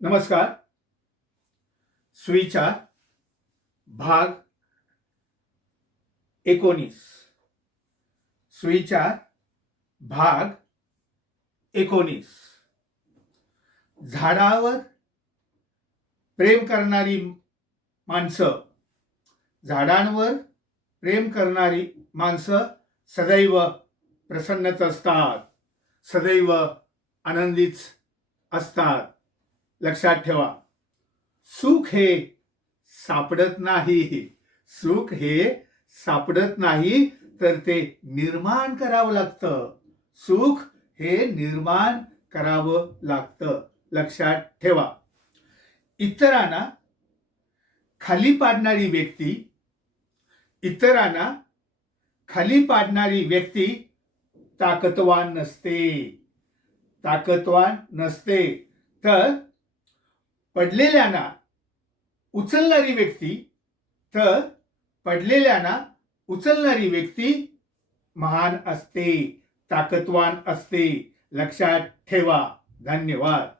नमस्कार. सुविचार भाग एकोणीस. सुविचार भाग एकोणीस. झाडावर प्रेम करणारी माणसं. झाडांवर प्रेम करणारी माणसं सदैव प्रसन्नच असतात. सदैव आनंदीच असतात. लक्षात ठेवा. सुख हे सापडत नाही. सुख हे सापडत नाही तर ते निर्माण करावं लागतं. सुख हे निर्माण करावं लागतं. लक्षात ठेवा. इतरांना खाली पाडणारी व्यक्ती इतरांना खाली पाडणारी व्यक्ती ताकदवान नसते. ताकदवान नसते. तर पडलेल्यांना उचलणारी व्यक्ती तर पडलेल्यांना उचलणारी व्यक्ती महान असते ताकदवान असते. लक्षात ठेवा. धन्यवाद.